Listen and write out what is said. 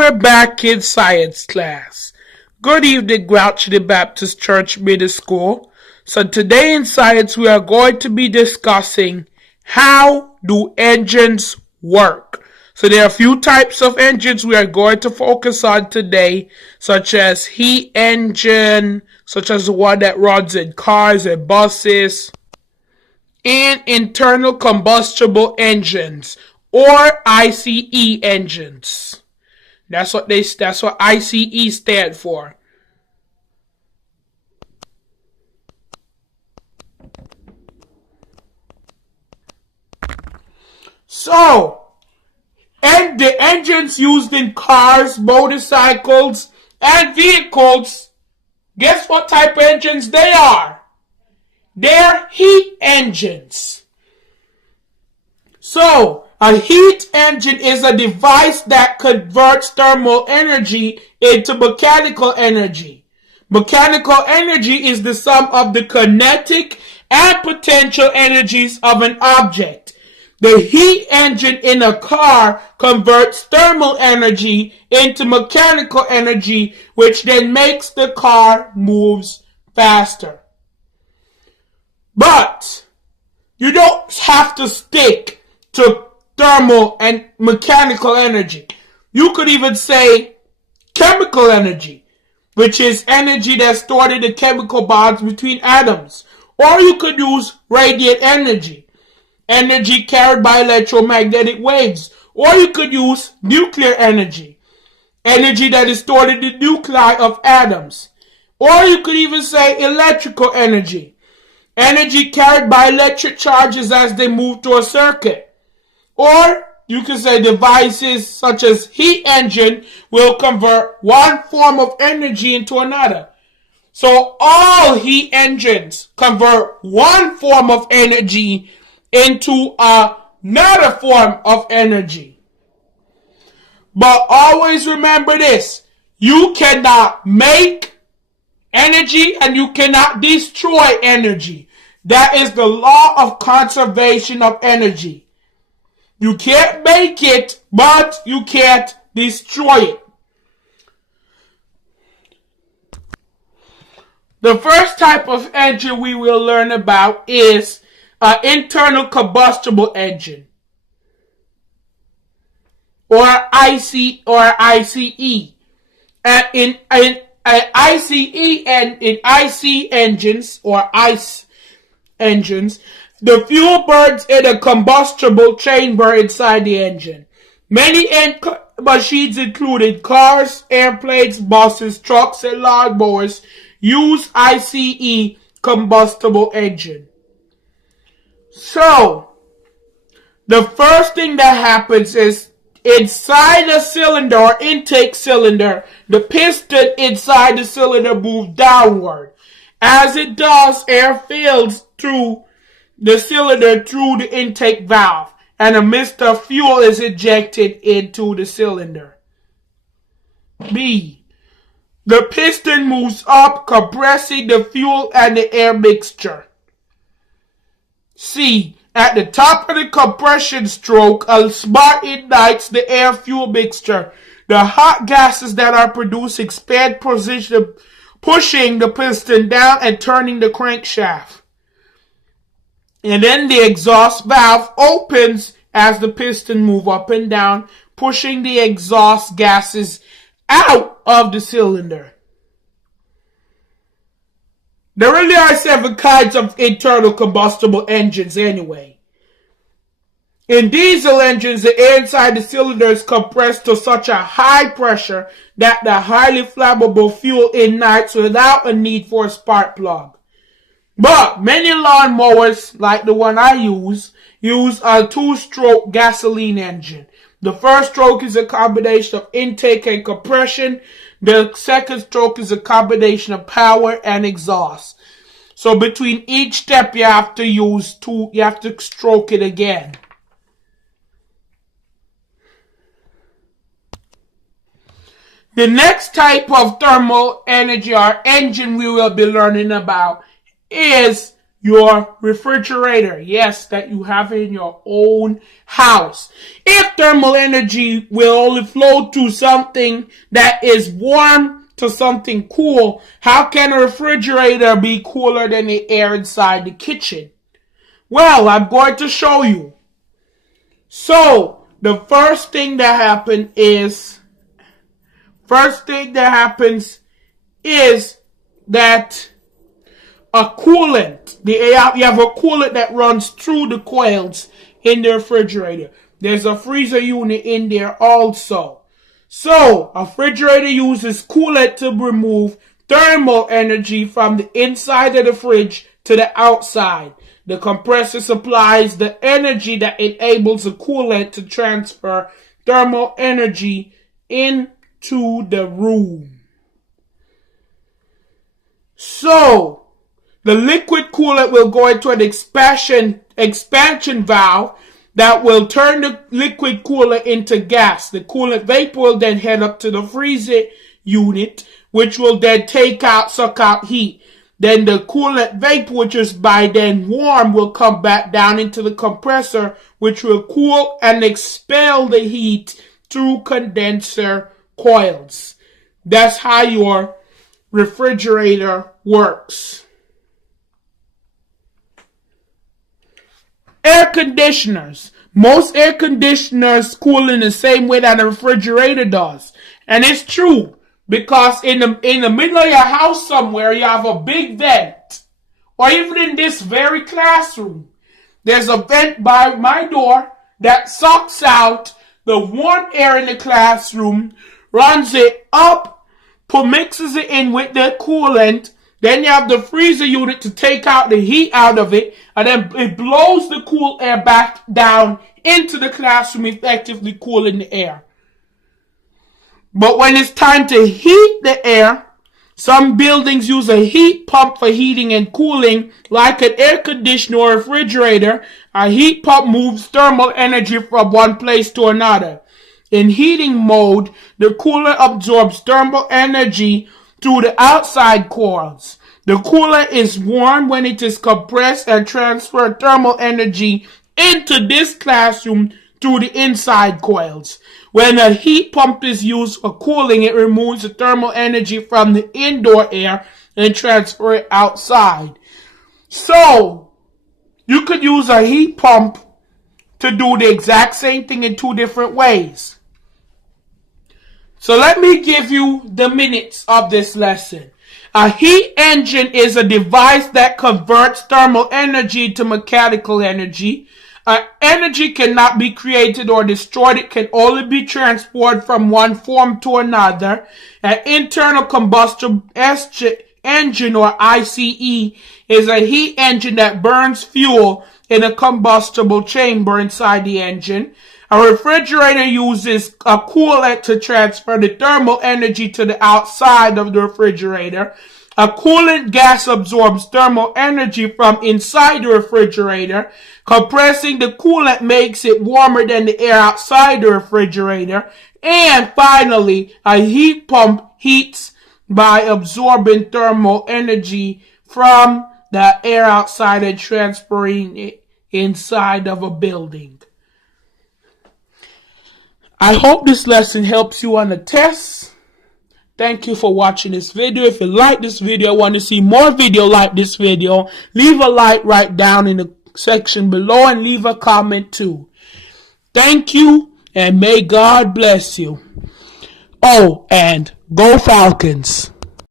We're back in science class. Good evening, Grouch the Baptist Church Middle School. So today in science we are going to be discussing how do engines work. So there are a few types of engines we are going to focus on today, such as heat engine, such as the one that runs in cars and buses, and internal combustible engines or ICE engines. That's what ICE stand for. So, and the engines used in cars, motorcycles, and vehicles, guess what type of engines they are? They're heat engines. So, a heat engine is a device that converts thermal energy into mechanical energy. Mechanical energy is the sum of the kinetic and potential energies of an object. The heat engine in a car converts thermal energy into mechanical energy, which then makes the car move faster. But you don't have to stick to thermal and mechanical energy. You could even say chemical energy, which is energy that's stored in the chemical bonds between atoms. Or you could use radiant energy, energy carried by electromagnetic waves. Or you could use nuclear energy, energy that is stored in the nuclei of atoms. Or you could even say electrical energy, energy carried by electric charges as they move through a circuit. Or you can say devices such as heat engine will convert one form of energy into another. So all heat engines convert one form of energy into another form of energy. But always remember this: you cannot make energy and you cannot destroy energy. That is the law of conservation of energy. You can't make it, but you can't destroy it. The first type of engine we will learn about is an internal combustible engine, or IC or ICE. In ICE and in IC engines or ICE engines, the fuel burns in a combustible chamber inside the engine. Many machines, including cars, airplanes, buses, trucks, and lawnmowers, use ICE combustible engine. So, the first thing that happens is inside the cylinder or intake cylinder, the piston inside the cylinder moves downward. As it does, air fills through the cylinder through the intake valve, and a mist of fuel is injected into the cylinder. B. The piston moves up, compressing the fuel and the air mixture. C. At the top of the compression stroke, a spark ignites the air-fuel mixture. The hot gases that are produced expand position, pushing the piston down and turning the crankshaft. And then the exhaust valve opens as the piston moves up and down, pushing the exhaust gases out of the cylinder. There really are 7 kinds of internal combustible engines anyway. In diesel engines, the air inside the cylinder is compressed to such a high pressure that the highly flammable fuel ignites without a need for a spark plug. But many lawnmowers, like the one I use a 2-stroke gasoline engine. The first stroke is a combination of intake and compression. The second stroke is a combination of power and exhaust. So between each step you have to stroke it again. The next type of thermal energy or engine we will be learning about is your refrigerator, yes, that you have in your own house. If thermal energy will only flow to something that is warm to something cool, how can a refrigerator be cooler than the air inside the kitchen? Well, I'm going to show you. So, the first thing that happens is that a coolant. You have a coolant that runs through the coils in the refrigerator. There's a freezer unit in there also. So, a refrigerator uses coolant to remove thermal energy from the inside of the fridge to the outside. The compressor supplies the energy that enables the coolant to transfer thermal energy into the room. So, the liquid coolant will go into an expansion valve that will turn the liquid coolant into gas. The coolant vapor will then head up to the freezer unit, which will then suck out heat. Then the coolant vapor, which is by then warm, will come back down into the compressor, which will cool and expel the heat through condenser coils. That's how your refrigerator works. Air conditioners. Most air conditioners cool in the same way that a refrigerator does. And it's true. Because in the middle of your house somewhere, you have a big vent. Or even in this very classroom, there's a vent by my door that sucks out the warm air in the classroom, runs it up, mixes it in with the coolant. Then you have the freezer unit to take out the heat out of it, and then it blows the cool air back down into the classroom, effectively cooling the air. But when it's time to heat the air, some buildings use a heat pump for heating and cooling. Like an air conditioner or refrigerator, a heat pump moves thermal energy from one place to another. In heating mode, the cooler absorbs thermal energy through the outside coils. The cooler is warm when it is compressed and transfers thermal energy into this classroom through the inside coils. When a heat pump is used for cooling, it removes the thermal energy from the indoor air and transfers it outside. So, you could use a heat pump to do the exact same thing in two different ways. So let me give you the minutes of this lesson. A heat engine is a device that converts thermal energy to mechanical energy. Energy cannot be created or destroyed. It can only be transported from one form to another. An internal combustion engine, or ICE, is a heat engine that burns fuel in a combustible chamber inside the engine. A refrigerator uses a coolant to transfer the thermal energy to the outside of the refrigerator. A coolant gas absorbs thermal energy from inside the refrigerator. Compressing the coolant makes it warmer than the air outside the refrigerator. And finally, a heat pump heats by absorbing thermal energy from the air outside and transferring it inside of a building. I hope this lesson helps you on the test. Thank you for watching this video. If you like this video, want to see more video like this video, leave a like right down in the section below and leave a comment too. Thank you, and may God bless you. Oh, and go Falcons.